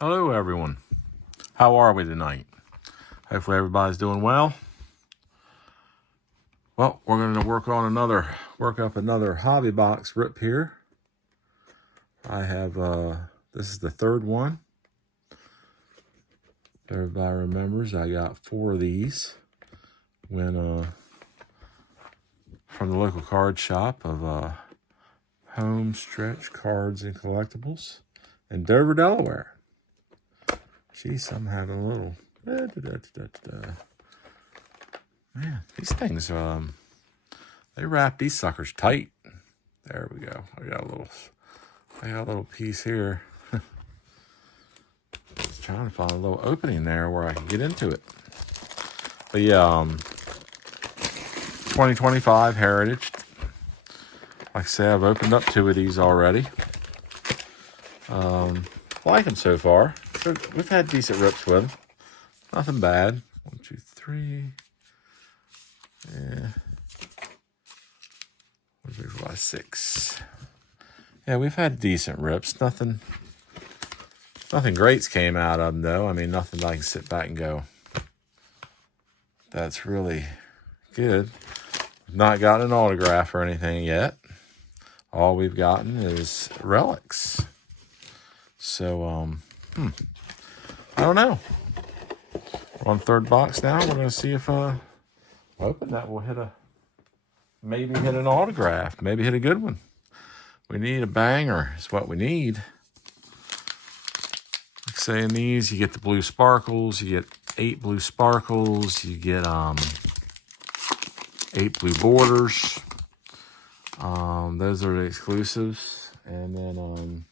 Hello everyone. How are we tonight? Hopefully everybody's doing well. Well, we're going to work up another hobby box rip here. I have this is the third one. Everybody remembers I got 4 of these when from the local card shop of Home Stretch Cards and Collectibles in Dover, Delaware. Jeez, I'm having a little man, these things they wrap these suckers tight. There we go. I got a little piece here. Just trying to find a little opening there where I can get into it. But yeah, 2025 Heritage. Like I say, I've opened up 2 of these already. Like them so far. So we've had decent rips with them. Nothing bad. 1, 2, 3. Yeah. 1, 2, 3, 4, 5, 6. Yeah, we've had decent rips. Nothing greats came out of them, though. I mean, nothing that I can sit back and go, that's really good. We've not gotten an autograph or anything yet. All we've gotten is relics. So, I don't know. We're on 3rd box now. We're going to see if hoping that we'll maybe hit an autograph. Maybe hit a good one. We need a banger is what we need. Like say in these, you get the blue sparkles. You get 8 blue sparkles. You get 8 blue borders. Those are the exclusives. And then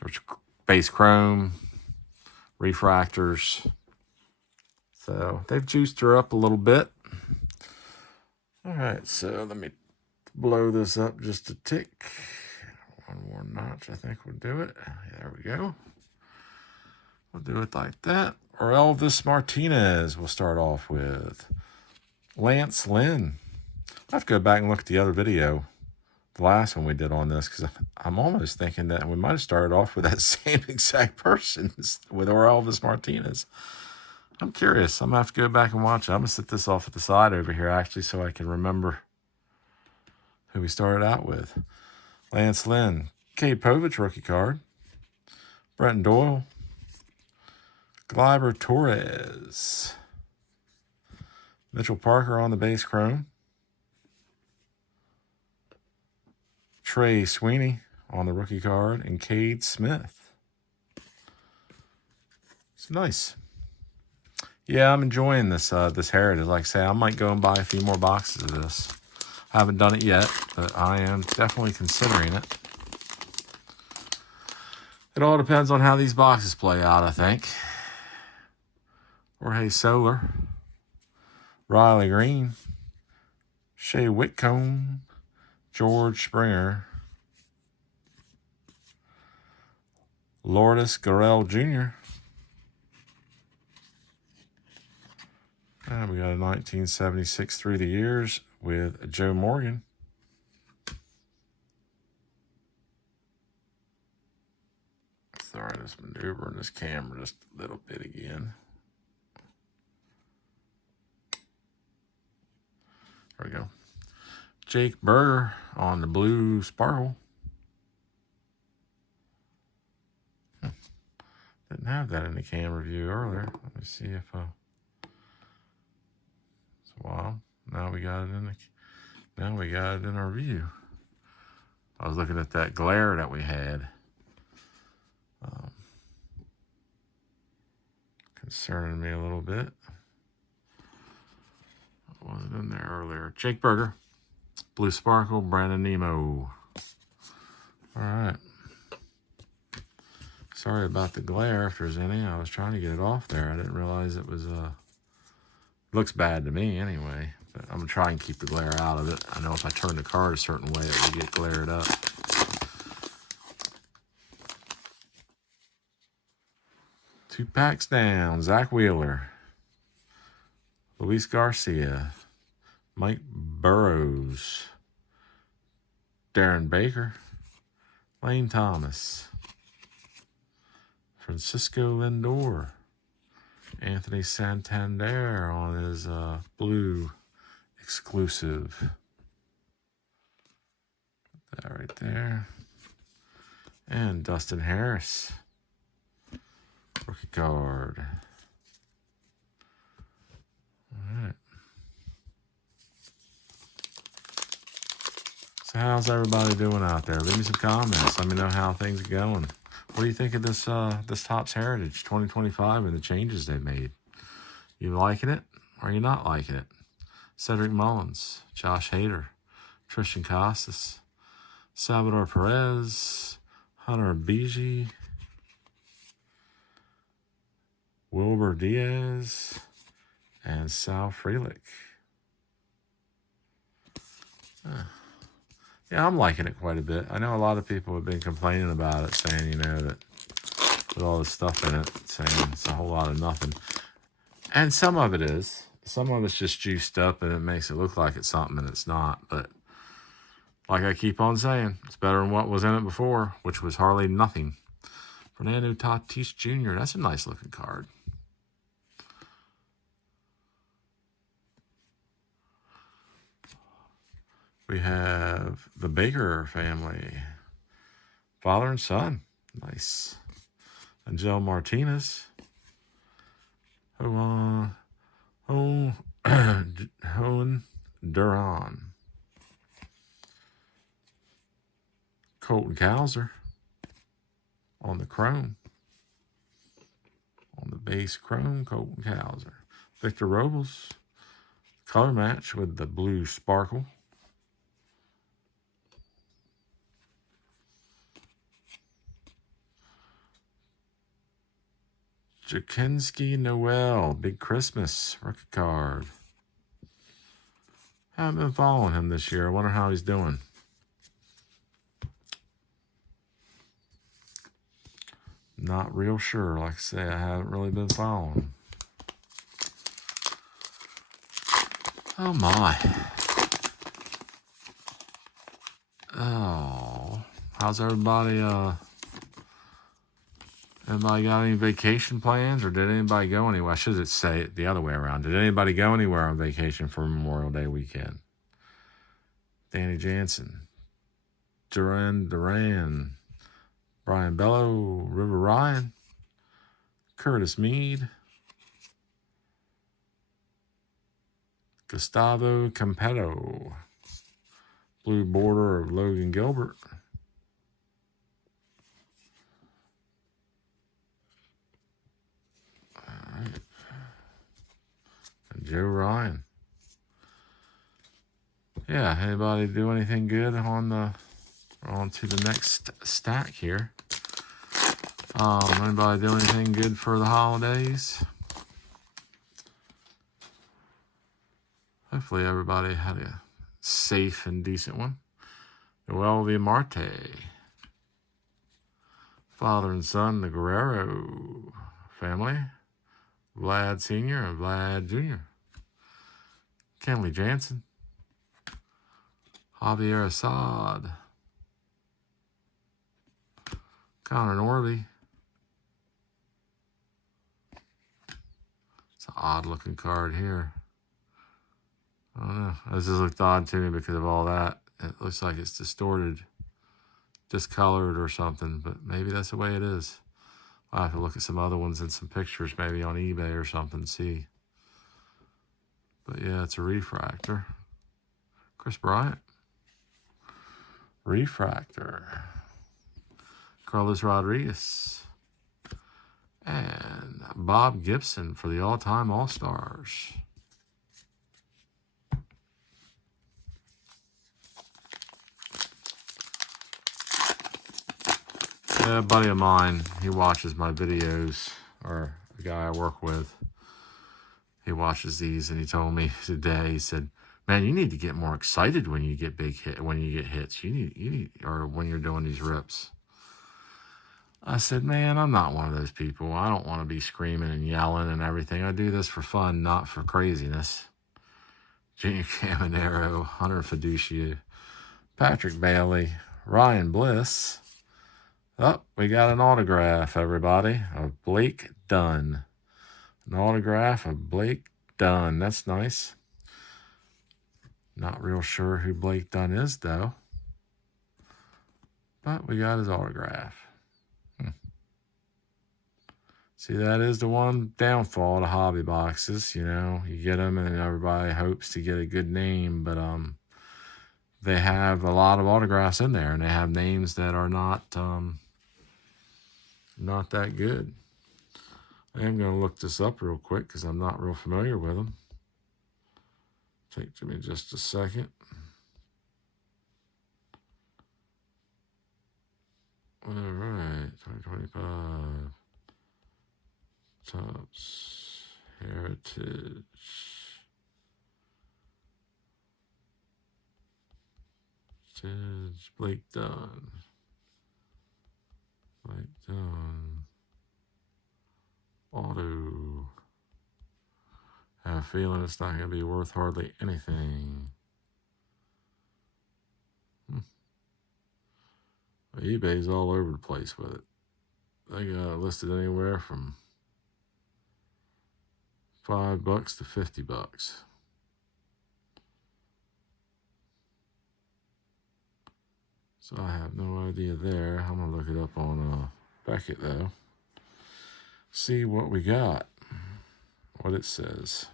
there's base chrome, refractors. So they've juiced her up a little bit. All right, so let me blow this up just a tick. 1 more notch, I think we'll do it. There we go. We'll do it like that. Or Elvis Martinez we'll start off with. Lance Lynn. I have to go back and look at the other video, the last one we did on this, because I'm almost thinking that we might have started off with that same exact person with our Elvis Martinez. I'm curious. I'm going to have to go back and watch it. I'm going to set this off at the side over here, actually, so I can remember who we started out with. Lance Lynn. Cade Povich rookie card. Brenton Doyle. Gleyber Torres. Mitchell Parker on the base chrome. Trey Sweeney on the rookie card. And Cade Smith. It's nice. Yeah, I'm enjoying this this Heritage. Like I say, I might go and buy a few more boxes of this. I haven't done it yet, but I am definitely considering it. It all depends on how these boxes play out, I think. Jorge Soler. Riley Green. Shea Whitcomb. George Springer. Lourdes Gurriel Jr. And we got a 1976 Through the Years with Joe Morgan. Sorry, just maneuvering this camera just a little bit again. There we go. Jake Berger on the blue sparkle. Didn't have that in the camera view earlier. Let me see if it's a while. Now we got it in our view. I was looking at that glare that we had. Concerning me a little bit. It wasn't in there earlier. Jake Berger. Blue Sparkle, Brandon Nemo. All right. Sorry about the glare if there's any. I was trying to get it off there. I didn't realize it was, looks bad to me anyway. But I'm going to try and keep the glare out of it. I know if I turn the card a certain way, it will get glared up. Two packs down. Zach Wheeler. Luis Garcia. Mike Burrows. Darren Baker. Lane Thomas. Francisco Lindor. Anthony Santander on his blue exclusive. Put that right there. And Dustin Harris. Rookie card. All right. So how's everybody doing out there? Leave me some comments. Let me know how things are going. What do you think of this this Topps Heritage 2025 and the changes they made? You liking it or you not liking it? Cedric Mullins, Josh Hader, Tristan Casas, Salvador Perez, Hunter Biji, Wilbur Diaz, and Sal Frelick. Yeah, I'm liking it quite a bit. I know a lot of people have been complaining about it, saying, you know, that with all this stuff in it, saying it's a whole lot of nothing. And some of it is. Some of it's just juiced up and it makes it look like it's something and it's not. But like I keep on saying, it's better than what was in it before, which was hardly nothing. Fernando Tatis Jr., that's a nice looking card. We have the Baker family, father and son. Nice. Angel Martinez. Hohen Duran. Colton Cowser on the chrome. On the base chrome, Colton Cowser. Victor Robles. Color match with the blue sparkle. Jakinski Noel, Big Christmas, rookie card. Haven't been following him this year. I wonder how he's doing. Not real sure. Like I say, I haven't really been following him. Oh my. Oh. How's everybody, anybody got any vacation plans, or did anybody go anywhere? I should say it the other way around. Did anybody go anywhere on vacation for Memorial Day weekend? Danny Jansen, Duran, Brian Bello, River Ryan, Curtis Mead, Gustavo Campetto, blue border of Logan Gilbert. Joe Ryan. Yeah, anybody do anything good on to the next stack here? Anybody do anything good for the holidays? Hopefully everybody had a safe and decent one. Noel Marte. Father and son, the Guerrero family. Vlad Sr. and Vlad Jr. Kenley Jansen. Javier Assad. Connor Norby. It's an odd looking card here. I don't know. This just looked odd to me because of all that. It looks like it's distorted, discolored or something, but maybe that's the way it is. I'll have to look at some other ones and some pictures maybe on eBay or something, see. But yeah, it's a refractor. Chris Bryant. Refractor. Carlos Rodriguez. And Bob Gibson for the all-time All-Stars. Yeah, a buddy of mine, he watches my videos, or a guy I work with. He watches these, and he told me today, he said, man, you need to get more excited when you get when you get hits. You need, or when you're doing these rips. I said, man, I'm not one of those people. I don't want to be screaming and yelling and everything. I do this for fun, not for craziness. Junior Caminero, Hunter Fiducia, Patrick Bailey, Ryan Bliss. Oh, we got an autograph, everybody, of Blake Dunn. An autograph of Blake Dunn. That's nice. Not real sure who Blake Dunn is, though. But we got his autograph. See, that is the one downfall to hobby boxes. You know, you get them and everybody hopes to get a good name, but they have a lot of autographs in there, and they have names that are not that good. I am going to look this up real quick because I'm not real familiar with them. Take me just a second. All right, 2025 TOPPS Heritage. Blake Dunn. Blake Dunn. Auto. I have a feeling it's not going to be worth hardly anything. eBay's all over the place with it. They got it listed anywhere from $5 to $50. So I have no idea there. I'm going to look it up on Beckett, though. See what we got. What it says.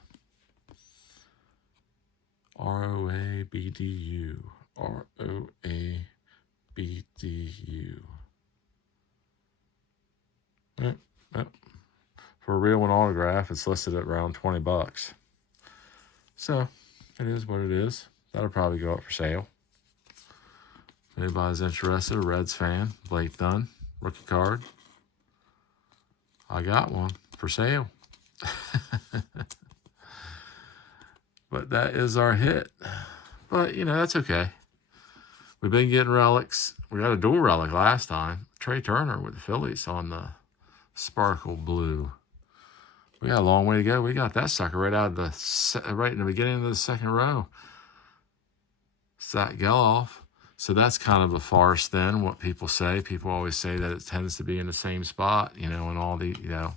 ROABDU. ROABDU. Yep. For a real one autograph, it's listed at around $20. So, it is what it is. That'll probably go up for sale. If anybody's interested, a Reds fan, Blake Dunn, rookie card. I got one for sale. But that is our hit. But, you know, that's okay. We've been getting relics. We got a dual relic last time. Trey Turner with the Phillies on the Sparkle Blue. We got a long way to go. We got that sucker right out of right in the beginning of the second row. Zach Geloff. So that's kind of a farce then, what people say. People always say that it tends to be in the same spot, you know, and all the, you know.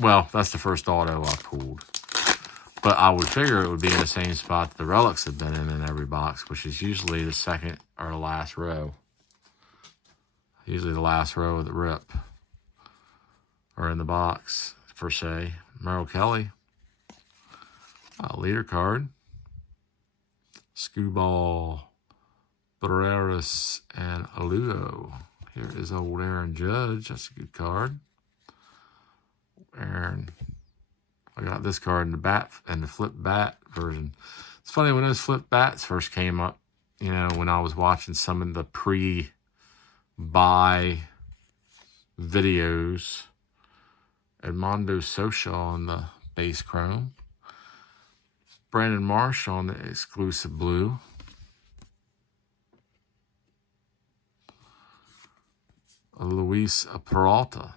Well, that's the first auto I pulled. But I would figure it would be in the same spot that the relics have been in every box, which is usually the second or the last row. Usually the last row of the rip. Or in the box, per se. Merrill Kelly. Leader card. Screwball. Barreras and Aludo. Here is old Aaron Judge. That's a good card. Aaron. I got this card in the bat and the flip bat version. It's funny, when those flip bats first came up, you know, when I was watching some of the pre-buy videos, Edmundo Socha on the base chrome, Brandon Marsh on the exclusive blue, Luis Peralta.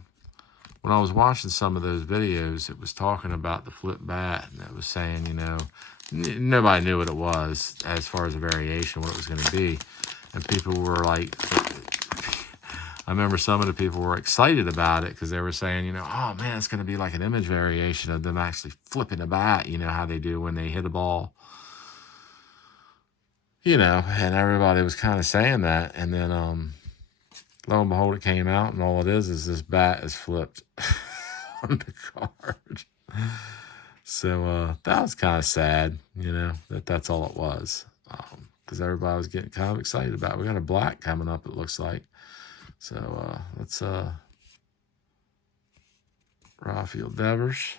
When I was watching some of those videos, it was talking about the flip bat, and it was saying, you know, nobody knew what it was as far as a variation, what it was going to be. And people were like, I remember some of the people were excited about it because they were saying, you know, oh man, it's going to be like an image variation of them actually flipping the bat, you know, how they do when they hit a ball. You know, and everybody was kind of saying that. And then, lo and behold, it came out, and all it is this bat is flipped on the card. So that was kind of sad, you know, that's all it was. Because everybody was getting kind of excited about it. We got a black coming up, it looks like. So let's Rafael Devers.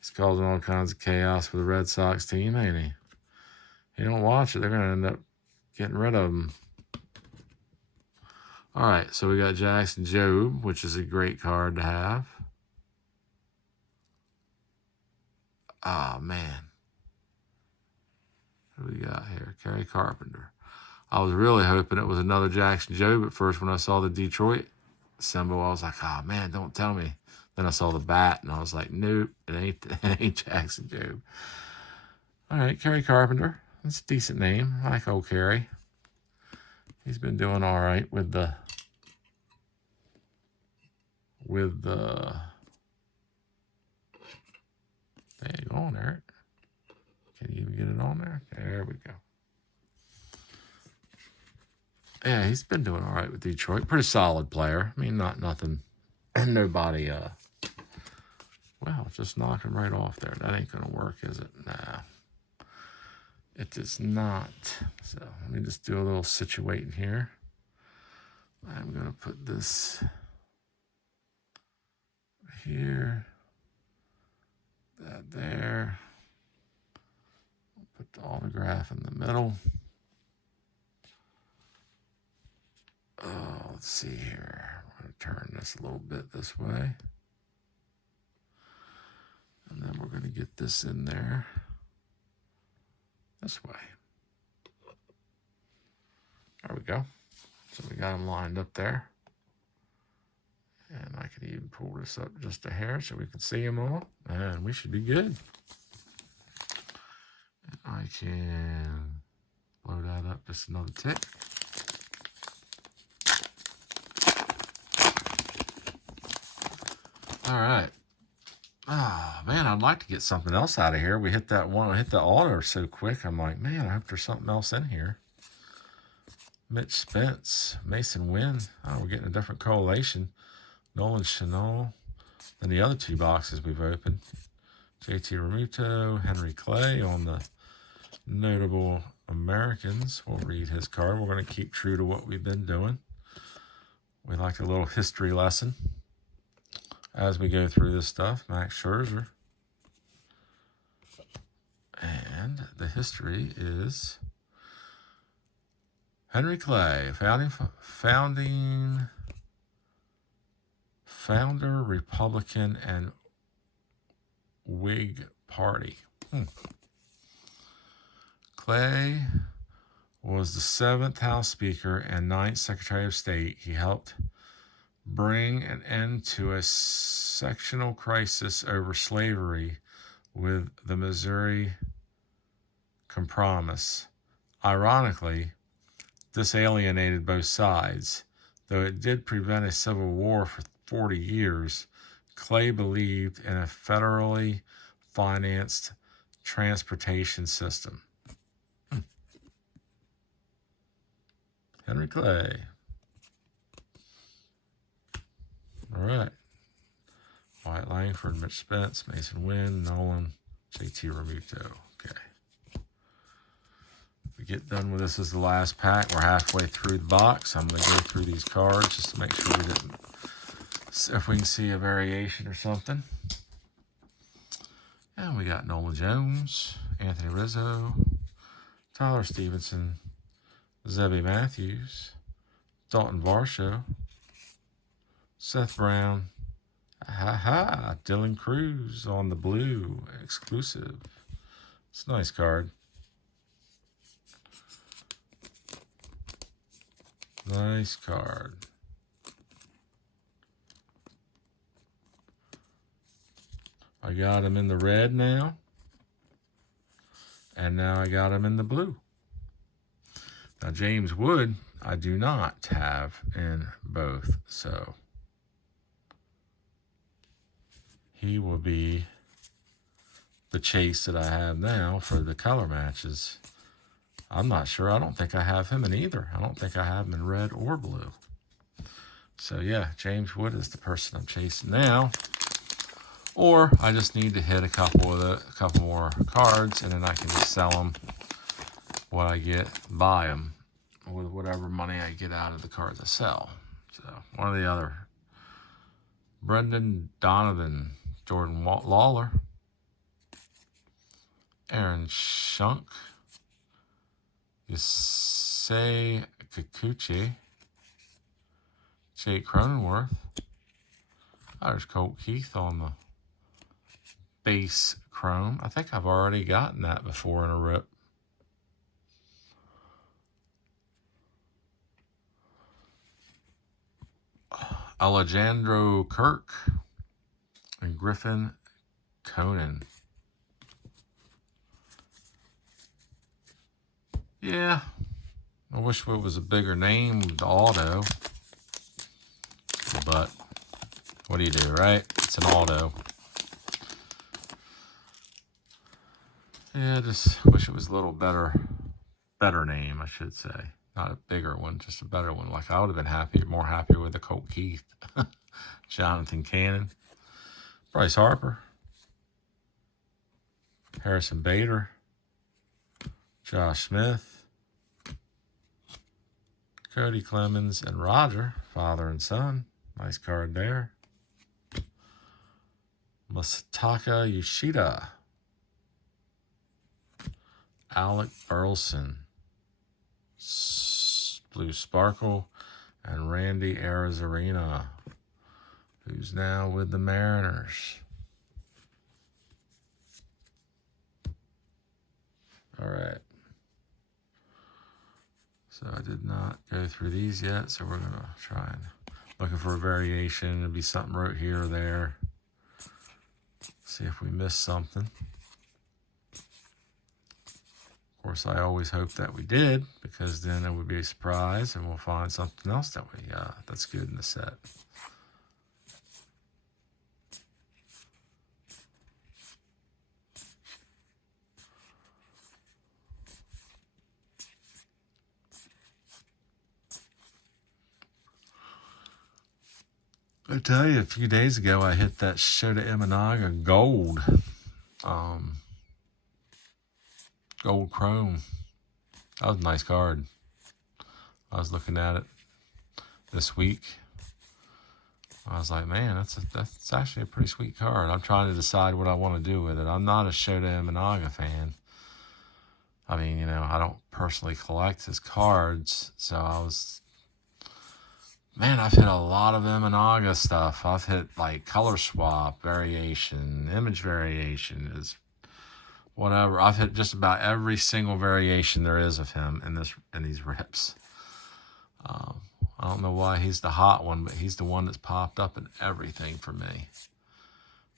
He's causing all kinds of chaos for the Red Sox team, ain't he? You don't watch it, they're going to end up getting rid of him. All right, so we got Jackson Jobe, which is a great card to have. Oh, man. What do we got here? Kerry Carpenter. I was really hoping it was another Jackson Jobe at first when I saw the Detroit symbol. I was like, oh, man, don't tell me. Then I saw the bat, and I was like, nope, it ain't Jackson Jobe. All right, Kerry Carpenter. That's a decent name. I like old Kerry. He's been doing all right with the there you go on, Eric. Can you even get it on there? There we go. Yeah, he's been doing all right with Detroit. Pretty solid player. I mean, not nothing. Nobody, well, just knocking right off there. That ain't going to work, is it? Nah. It is not. So let me just do a little situating here. I'm going to put this here. That there. Put the autograph in the middle. Oh, let's see here. I'm going to turn this a little bit this way. And then we're going to get this in there this way. There we go. So we got them lined up there. And I can even pull this up just a hair so we can see them all. And we should be good. And I can blow that up just another tick. All right. Ah, man, I'd like to get something else out of here. We hit that one, I hit the auto so quick. I'm like, man, I hope there's something else in here. Mitch Spence, Mason Wynn. Oh, we're getting a different correlation. Nolan Chanel than the other two boxes we've opened. JT Realmuto, Henry Clay on the notable Americans. We'll read his card. We're going to keep true to what we've been doing. We like a little history lesson as we go through this stuff. Max Scherzer. And the history is Henry Clay, founder, Republican, and Whig Party. Clay was the 7th House Speaker and 9th Secretary of State. He helped bring an end to a sectional crisis over slavery with the Missouri Compromise. Ironically, this alienated both sides. Though it did prevent a civil war for 40 years, Clay believed in a federally financed transportation system. Henry Clay. All right. Wyatt Langford, Mitch Spence, Mason Wynn, Nolan, JT Realmuto. Okay. If we get done with this as the last pack, we're halfway through the box. I'm going to go through these cards just to make sure we didn't, if we can see a variation or something. And we got Nolan Jones, Anthony Rizzo, Tyler Stevenson, Zebby Matthews, Dalton Varsho, Seth Brown, Dylan Cruz on the blue, exclusive. It's a nice card. Nice card. I got him in the red now. And now I got him in the blue. Now, James Wood, I do not have in both, so he will be the chase that I have now for the color matches. I'm not sure. I don't think I have him in either. I don't think I have him in red or blue. So, yeah, James Wood is the person I'm chasing now. Or I just need to hit a couple more cards, and then I can just sell them what I get, buy them with whatever money I get out of the cards I sell. So one or the other. Brendan Donovan, Jordan Lawler, Aaron Shunk, Yusei Kikuchi, Jake Cronenworth. There's Colt Keith on the base chrome. I think I've already gotten that before in a rip. Alejandro Kirk and Griffin Conan. Yeah, I wish it was a bigger name with the auto. But what do you do, right? It's an auto. Yeah, just wish it was a little better name, I should say. Not a bigger one, just a better one. Like I would have been more happy with the Colt Keith, Jonathan Cannon, Bryce Harper, Harrison Bader, Josh Smith, Cody Clemens, and Roger, father and son. Nice card there. Masataka Yoshida, Alec Burleson, Blue Sparkle, and Randy Arozarena, who's now with the Mariners. All right. So I did not go through these yet, so we're going to try and looking for a variation. It'll be something right here or there. See if we missed something. Of course, I always hope that we did, because then it would be a surprise and we'll find something else that that's good in the set. I tell you, a few days ago, I hit that Shota Imanaga gold, gold chrome. That was a nice card. I was looking at it this week. I was like, man, that's actually a pretty sweet card. I'm trying to decide what I want to do with it. I'm not a Shota Imanaga fan. I mean, you know, I don't personally collect his cards, so I was... Man, I've hit a lot of Imanaga stuff. I've hit like color swap, variation, image variation, is whatever. I've hit just about every single variation there is of him in these rips. I don't know why he's the hot one, but he's the one that's popped up in everything for me.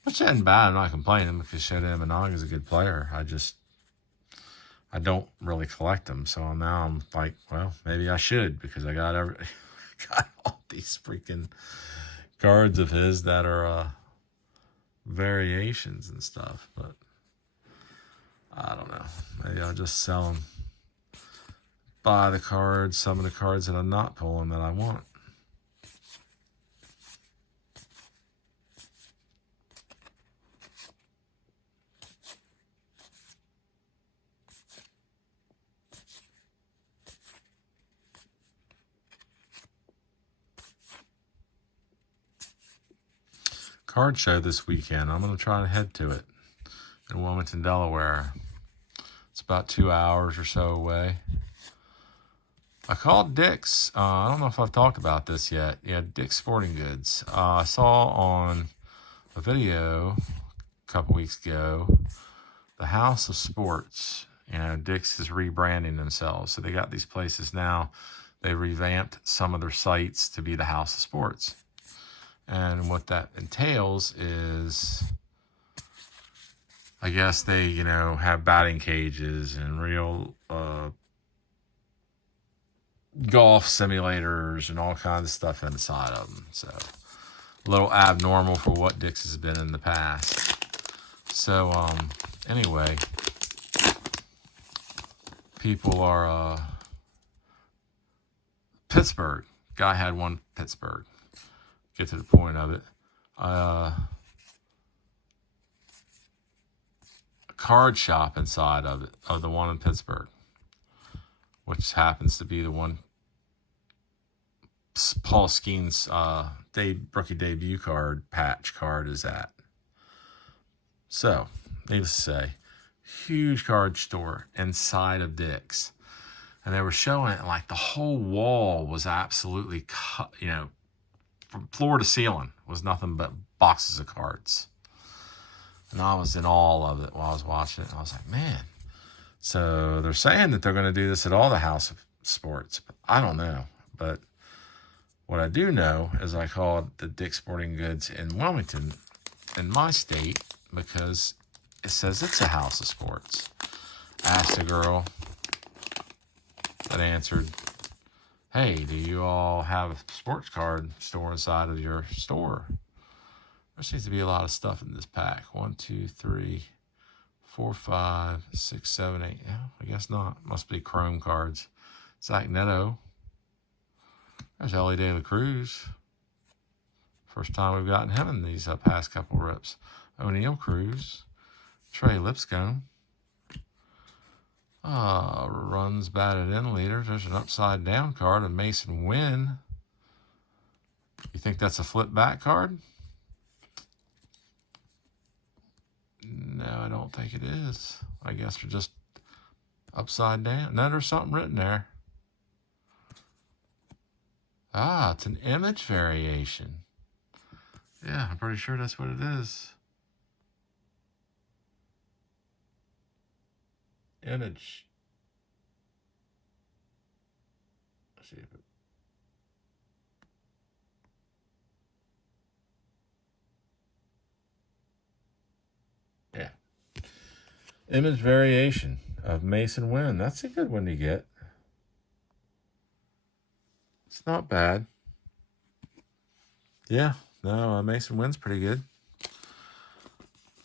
Which isn't bad. I'm not complaining, because Shota Imanaga is a good player. I don't really collect them, so now I'm like, well, maybe I should, because I got all these freaking cards of his that are variations and stuff. But I don't know. Maybe I'll just sell them. Buy the cards, some of the cards that I'm not pulling that I want. Card show this weekend. I'm going to try to head to it in Wilmington, Delaware. It's about 2 hours or so away. I called Dick's. I don't know if I've talked about this yet. Yeah, Dick's Sporting Goods. I saw on a video a couple weeks ago, the House of Sports. You know, Dick's is rebranding themselves. So they got these places now. They revamped some of their sites to be the House of Sports. And what that entails is, I guess they, you know, have batting cages and real golf simulators and all kinds of stuff inside of them. So a little abnormal for what Dick's has been in the past. So anyway, people are Pittsburgh. Guy had one Pittsburgh. Get to the point of it. A card shop inside of it, of the one in Pittsburgh, which happens to be the one Paul Skeen's rookie debut card, patch card is at. So, needless to say, huge card store inside of Dick's. And they were showing it, like the whole wall was absolutely cut, you know, from floor to ceiling was nothing but boxes of cards. And I was in awe of it while I was watching it. And I was like, man. So they're saying that they're going to do this at all the House of Sports. I don't know. But what I do know is I called the Dick's Sporting Goods in Wilmington, in my state, because it says it's a House of Sports. I asked a girl that answered, Hey, do you all have a sports card store inside of your store? There seems to be a lot of stuff in this pack. 1, 2, 3, 4, 5, 6, 7, 8. Yeah, I guess not. Must be Chrome cards. Zach Neto. There's Ellie De La Cruz. First time we've gotten him in these past couple rips. O'Neal Cruz. Trey Lipscomb. Runs batted in leaders. There's an upside down card of Mason Wynn. You think that's a flip back card? No, I don't think it is. I guess we're just upside down. No, there's something written there. It's an image variation. Yeah, I'm pretty sure that's what it is. Image. Let's see if it... Yeah. Image variation of Mason Wynn. That's a good one to get. It's not bad. Yeah, no, Mason Wynn's pretty good.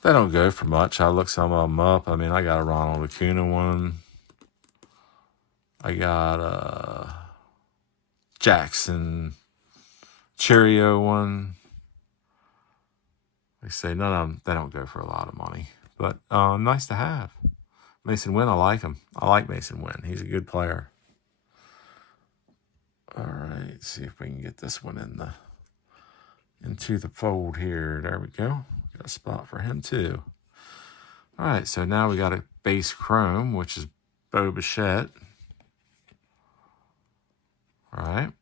They don't go for much. I looked some of them up. I mean, I got a Ronald Acuna one. I got a Jackson Cheerio one. They say none of them, they don't go for a lot of money. But nice to have. Mason Wynn, I like him. I like Mason Wynn. He's a good player. All right, see if we can get this one into the fold here. There we go. Got a spot for him too. All right, so now we got a base chrome, which is Bo Bichette. All right.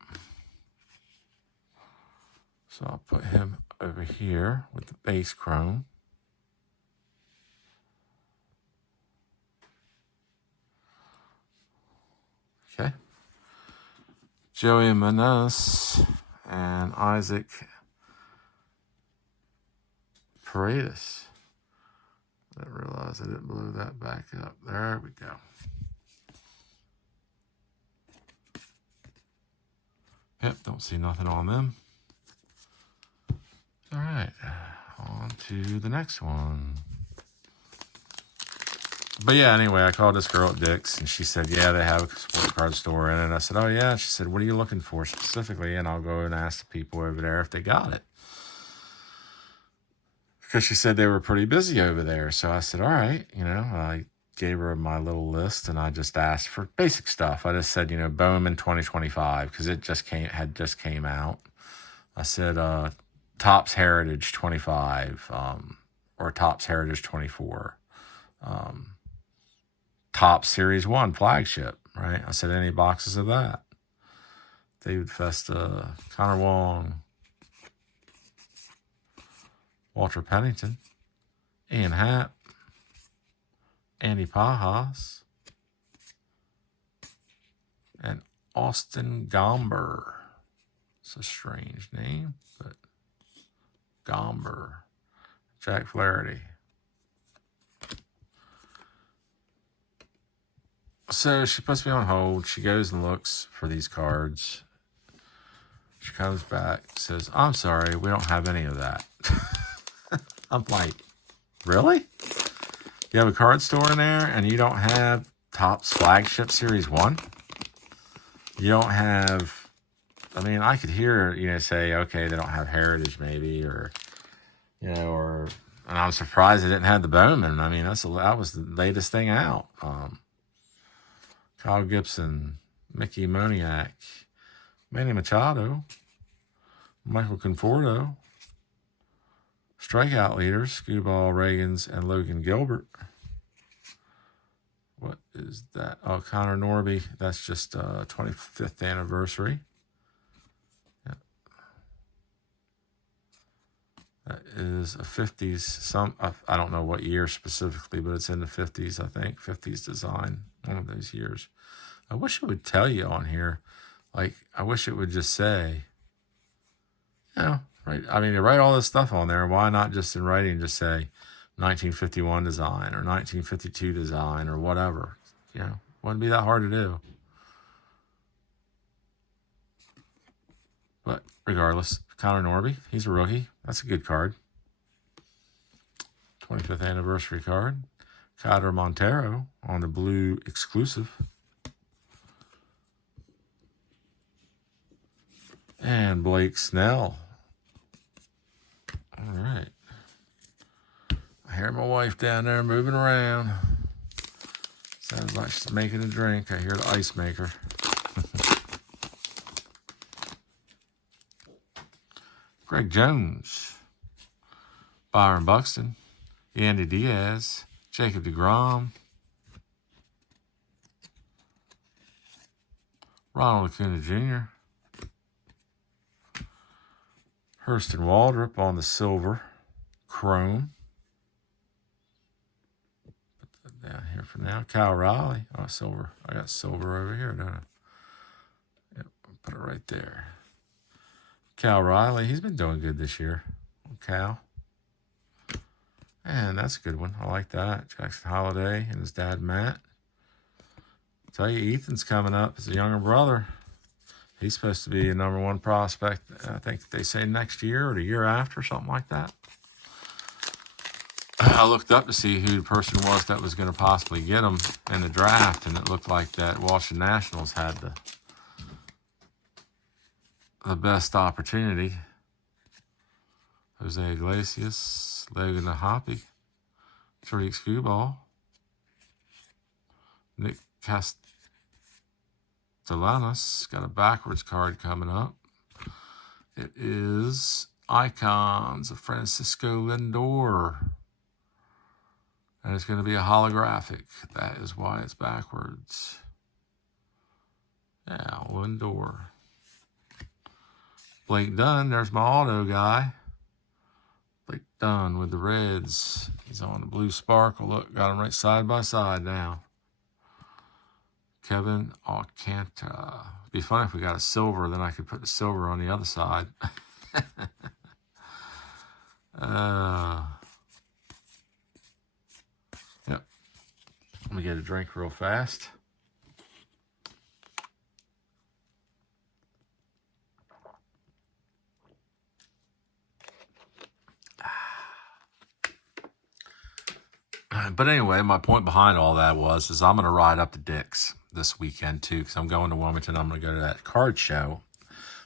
So I'll put him over here with the base chrome. Okay. Joey Manas and Isaac Paredes. I didn't realize I didn't blow that back up. There we go. Yep, don't see nothing on them. All right, on to the next one. But yeah, anyway, I called this girl at Dick's, and she said, yeah, they have a sports card store in it. And I said, oh, yeah. She said, what are you looking for specifically? And I'll go and ask the people over there if they got it. Because she said they were pretty busy over there. So I said, all right. You know, I gave her my little list, and I just asked for basic stuff. I just said, you know, Bowman 2025, because it just came out. I said, TOPPS Heritage 25, or TOPPS Heritage 24. TOPPS Series 1 flagship, right? I said, any boxes of that? David Festa, Connor Wong, Walter Pennington, Ian Happ, Andy Pajas, and Austin Gomber. It's a strange name, but Gomber. Jack Flaherty. So she puts me on hold. She goes and looks for these cards. She comes back, says, I'm sorry, we don't have any of that. I'm like, really? You have a card store in there and you don't have TOPPS Flagship Series 1? You don't have, I mean, I could hear, you know, say, okay, they don't have Heritage maybe, or, you know, or, and I'm surprised they didn't have the Bowman. I mean, that was the latest thing out. Kyle Gibson, Mickey Moniak, Manny Machado, Michael Conforto, strikeout leaders, Scuball Reagans and Logan Gilbert. What is that? Oh, Connor Norby. That's just 25th anniversary. Yeah. That is a 50s. I don't know what year specifically, but it's in the 50s, I think. 50s design, one of those years. I wish it would tell you on here. Like, I wish it would just say, you know, right? I mean, to write all this stuff on there, why not just in writing just say 1951 design or 1952 design or whatever? You know, wouldn't be that hard to do. But regardless, Connor Norby, he's a rookie. That's a good card. 25th anniversary card. Kyler Montero on the blue exclusive. And Blake Snell. All right. I hear my wife down there moving around. Sounds like she's making a drink. I hear the ice maker. Greg Jones. Byron Buxton. Yandy Diaz. Jacob deGrom. Ronald Acuna Jr. Hurston Waldrop on the silver chrome. Put that down here for now. Kyle Riley. Oh, silver. I got silver over here, don't I? Yep, put it right there. Cal Riley. He's been doing good this year. Cal. And that's a good one. I like that. Jackson Holiday and his dad, Matt. I'll tell you, Ethan's coming up as a younger brother. He's supposed to be a #1 prospect, I think they say next year or the year after, something like that. I looked up to see who the person was that was going to possibly get him in the draft, and it looked like that Washington Nationals had the best opportunity. Jose Iglesias, Logan Hoppy, Tariq Skubal, Nick Castellanos got a backwards card coming up. It is Icons of Francisco Lindor. And it's going to be a holographic. That is why it's backwards. Yeah, Lindor. Blake Dunn, there's my auto guy. Blake Dunn with the Reds. He's on the blue sparkle. Look, got them right side by side now. Kevin Alcantara. It'd be fun if we got a silver, then I could put the silver on the other side. Yep. Let me get a drink real fast. But anyway, my point behind all that is I'm going to ride up to Dick's this weekend too, because I'm going to Wilmington. I'm going to go to that card show.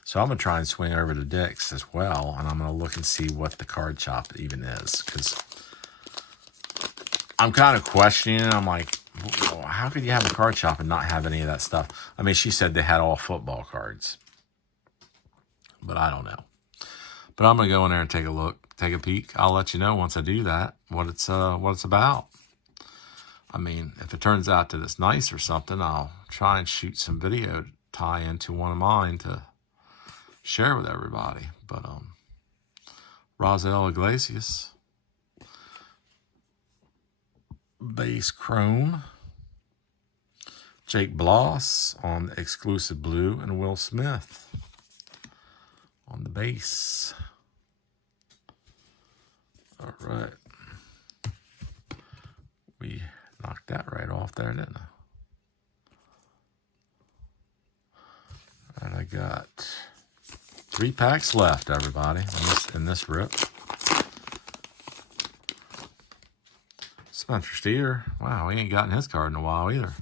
So I'm going to try and swing over to Dick's as well, and I'm going to look and see what the card shop even is, because I'm kind of questioning it. I'm like, how could you have a card shop and not have any of that stuff? I mean, she said they had all football cards, but I don't know. But I'm going to go in there and take a look, take a peek. I'll let you know once I do that what it's about. I mean, if it turns out that it's nice or something, I'll try and shoot some video to tie into one of mine to share with everybody. But Rosel Iglesias, base chrome. Jake Bloss on the exclusive blue, and Will Smith on the base. All right. We knocked that right off there, didn't I? And I got 3 packs left, everybody, in this rip. Spencer Steer. Wow, we ain't gotten his card in a while either.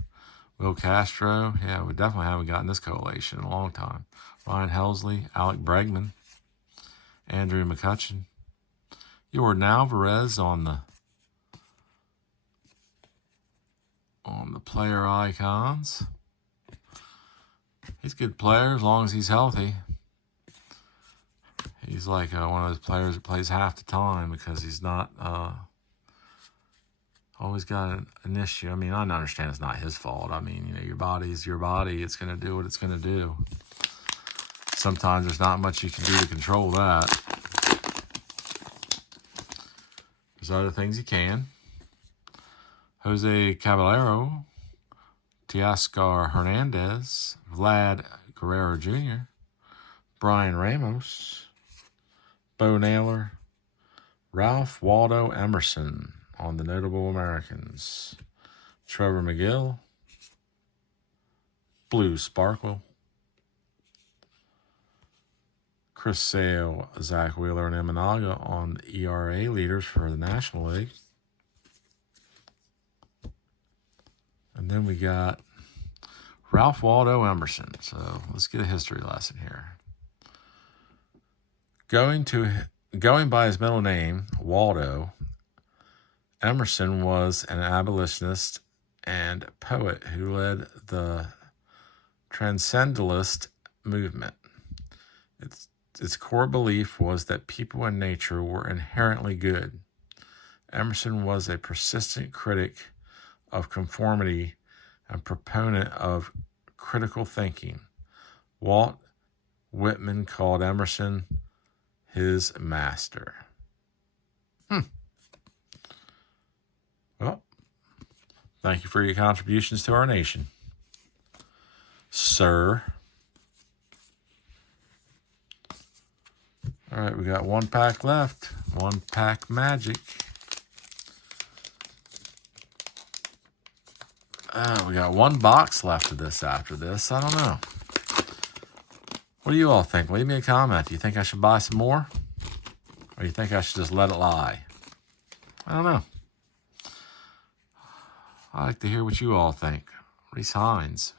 Will Castro. Yeah, we definitely haven't gotten this collation in a long time. Ryan Helsley, Alec Bregman, Andrew McCutcheon. Jordan Alvarez on the player icons. He's a good player as long as he's healthy. He's like one of those players that plays half the time because he's not always got an issue. I mean, I understand it's not his fault. I mean, you know, your body's your body. It's going to do what it's going to do. Sometimes there's not much you can do to control that. There's other things you can. Jose Caballero, Teoscar Hernandez, Vlad Guerrero Jr., Brian Ramos, Bo Naylor, Ralph Waldo Emerson on the Notable Americans, Trevor McGill, Blue Sparkle, Chris Sale, Zach Wheeler, and Imanaga on the ERA leaders for the National League. And then we got Ralph Waldo Emerson. So let's get a history lesson here. Going by his middle name, Waldo, Emerson was an abolitionist and poet who led the Transcendentalist movement. Its core belief was that people and nature were inherently good. Emerson was a persistent critic of conformity and proponent of critical thinking. Walt Whitman called Emerson his master. Well, thank you for your contributions to our nation, sir. All right, we got one pack left. One pack magic. We got one box left of this after this. I don't know. What do you all think? Leave me a comment. Do you think I should buy some more? Or do you think I should just let it lie? I don't know. I like to hear what you all think. Reese Hines.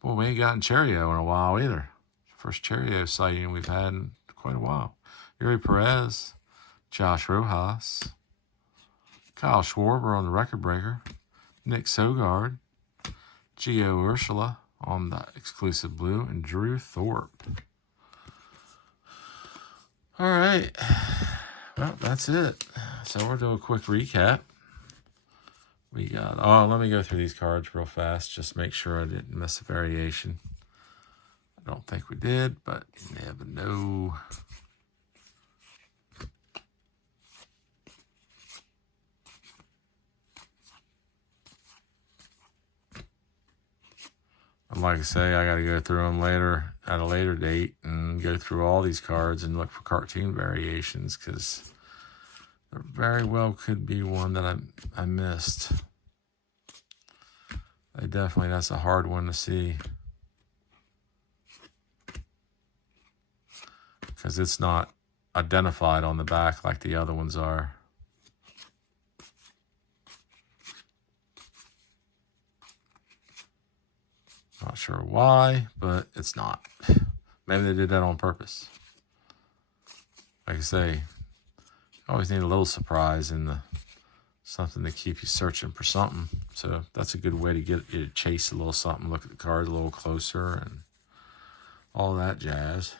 Boy, we ain't gotten Cheerio in a while either. First Cheerio sighting we've had in quite a while. Yuri Perez, Josh Rojas, Kyle Schwarber on the record breaker, Nick Sogard, Gio Ursula on the exclusive blue, and Drew Thorpe. All right. Well, that's it. So we'll do a quick recap. We got, let me go through these cards real fast. Just make sure I didn't miss a variation. I don't think we did, but you never know. And like I say, I got to go through them later at a later date and go through all these cards and look for cartoon variations, because there very well could be one that I missed. That's a hard one to see, because it's not identified on the back like the other ones are. Not sure why, but it's not. Maybe they did that on purpose. Like I say, you always need a little surprise in something to keep you searching for something. So that's a good way to get you to chase a little something, look at the cards a little closer, and all that jazz.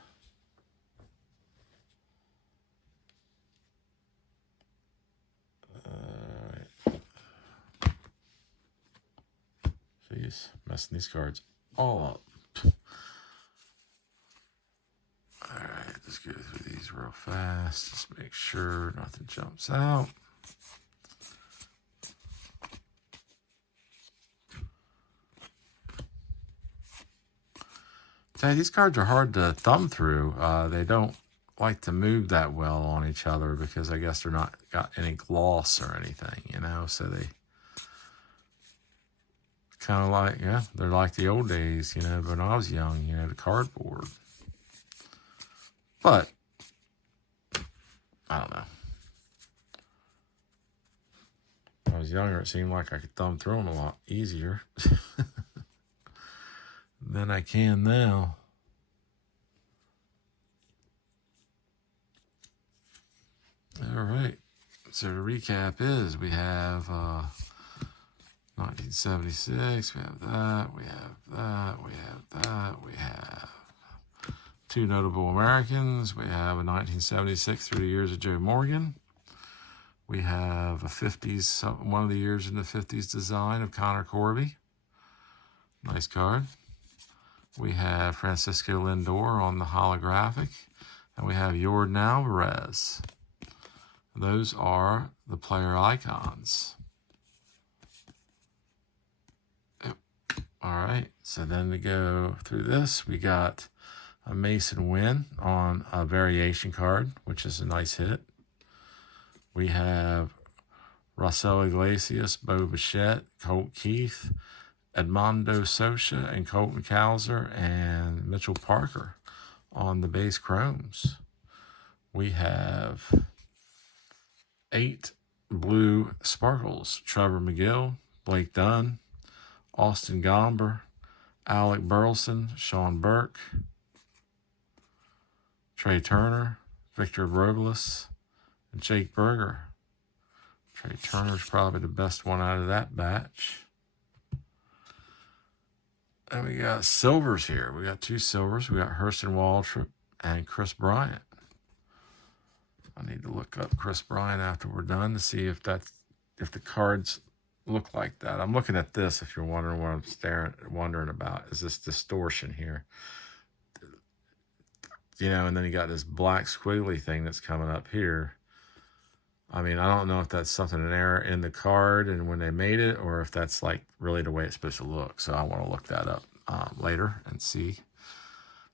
Jeez, messing these cards all up. All right, let's go through these real fast. Just make sure nothing jumps out. These cards are hard to thumb through. They don't like to move that well on each other because I guess they're not got any gloss or anything, so they kind of like, they're like the old days, when I was young, the cardboard. But I don't know. When I was younger, it seemed like I could thumb through them a lot easier than I can now. All right. So the recap is we have 1976, we have that, we have that, we have that, we have two notable Americans. We have a 1976 through the years of Joe Morgan. We have a 50s, one of the years in the 50s design of Connor Corby. Nice card. We have Francisco Lindor on the holographic. And we have Jordan Alvarez. Those are the player icons. All right, so then to go through this, we got a Mason Wynn on a variation card, which is a nice hit. We have Russell Iglesias, Bo Bichette, Colt Keith, Edmundo Socha, and Colton Cowser, and Mitchell Parker on the base chromes. We have 8 blue sparkles. Trevor McGill, Blake Dunn, Austin Gomber, Alec Burleson, Sean Burke, Trey Turner, Victor Robles, and Jake Berger. Trey Turner's probably the best one out of that batch. And we got silvers here. We got 2 silvers. We got Hurston Waltrip and Chris Bryant. I need to look up Chris Bryant after we're done to see if the cards look like that. I'm looking at this. If you're wondering what I'm wondering about, is this distortion here? You know, and then you got this black squiggly thing that's coming up here. I mean, I don't know if that's something an error in the card and when they made it, or if that's like really the way it's supposed to look. So I want to look that up later and see.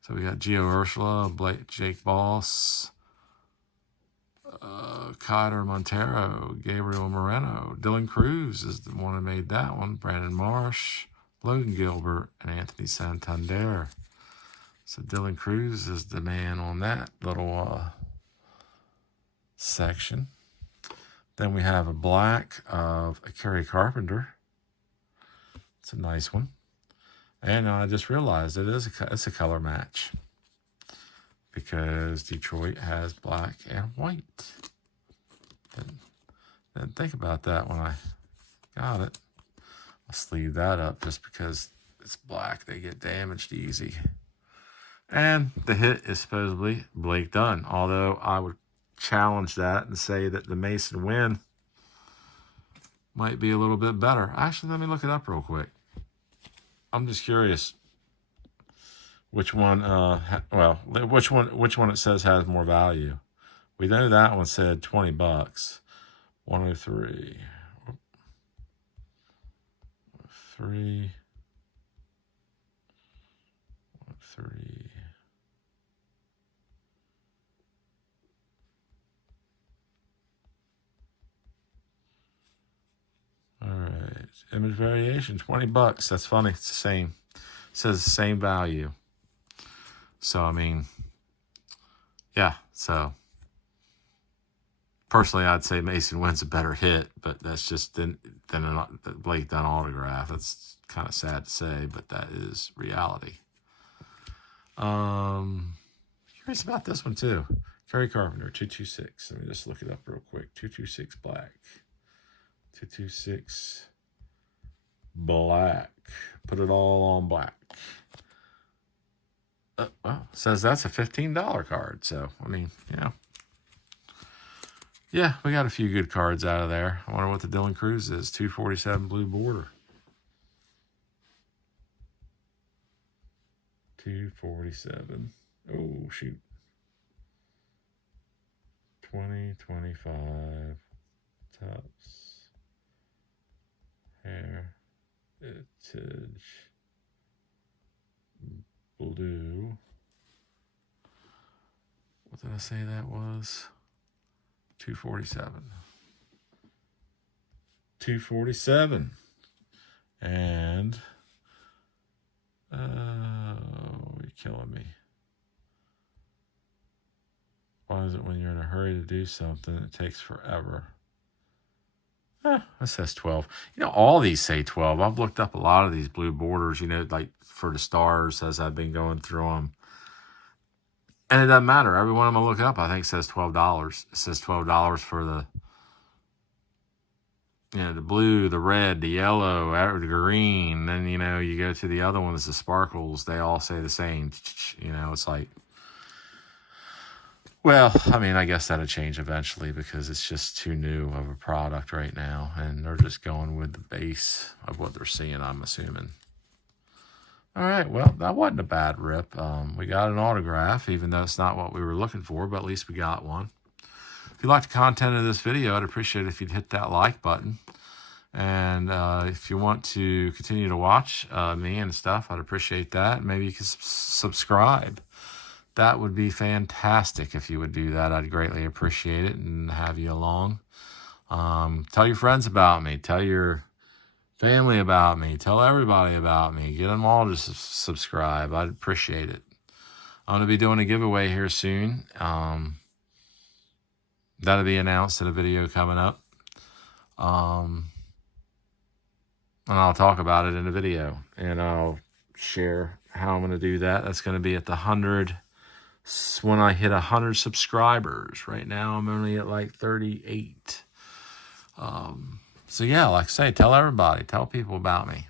So we got Gio Ursula, Jake Boss, Kyder Montero, Gabriel Moreno, Dylan Cruz is the one who made that one, Brandon Marsh, Logan Gilbert, and Anthony Santander. So Dylan Cruz is the man on that little section. Then we have a black of a Kerry Carpenter. It's a nice one. And I just realized it's a color match because Detroit has black and white. Didn't think about that when I got it. I'll sleeve that up just because it's black. They get damaged easy. And the hit is supposedly Blake Dunn, although I would challenge that and say that the Mason win might be a little bit better. Actually, let me look it up real quick. I'm just curious which one which one it says has more value. We know that one said $20. 103. 3 3. All right, image variation, $20. That's funny. It's the same. It says the same value. So I mean, yeah. So personally, I'd say Mason wins a better hit, but that's just than a Blake Dunn autograph. That's kind of sad to say, but that is reality. Curious about this one too. Kerry Carpenter, 226. Let me just look it up real quick. 226 black. 226 black. Put it all on black. Well, it says that's a $15 card. So, I mean, yeah, we got a few good cards out of there. I wonder what the Dylan Cruz is. 247 blue border. 247. Oh, shoot. 2025 TOPPS. Heritage blue. What did I say that was? 247. 247. And you're killing me. Why is it when you're in a hurry to do something, it takes forever? It says 12. All these say 12. I've looked up a lot of these blue borders, like for the stars as I've been going through them. And it doesn't matter. Every one of them I look up, I think says $12. It says $12 for the, the blue, the red, the yellow, the green. Then, you go to the other ones, the sparkles. They all say the same. It's like, well, I mean, I guess that'll change eventually because it's just too new of a product right now. And they're just going with the base of what they're seeing, I'm assuming. All right, well, that wasn't a bad rip. We got an autograph, even though it's not what we were looking for, but at least we got one. If you like the content of this video, I'd appreciate it if you'd hit that like button. And if you want to continue to watch me and stuff, I'd appreciate that. Maybe you can subscribe. That would be fantastic if you would do that. I'd greatly appreciate it and have you along. Tell your friends about me. Tell your family about me. Tell everybody about me. Get them all to subscribe. I'd appreciate it. I'm going to be doing a giveaway here soon. That'll be announced in a video coming up. And I'll talk about it in a video. And I'll share how I'm going to do that. That's going to be at the 100, when I hit 100 subscribers. Right now, I'm only at like 38. So yeah, like I say, tell everybody. Tell people about me.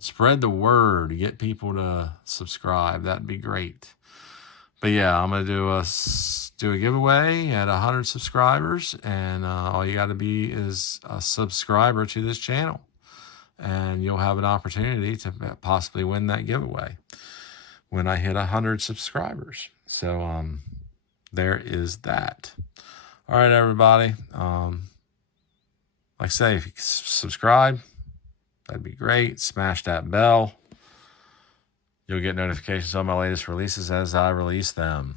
Spread the word. Get people to subscribe. That'd be great. But yeah, I'm going to do a giveaway at 100 subscribers. And all you got to be is a subscriber to this channel. And you'll have an opportunity to possibly win that giveaway when I hit 100 subscribers. So there is that. All right, everybody. Like I say, if you subscribe, that'd be great. Smash that bell. You'll get notifications on my latest releases as I release them.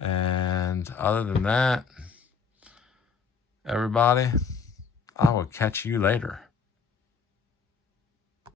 And other than that, everybody, I will catch you later.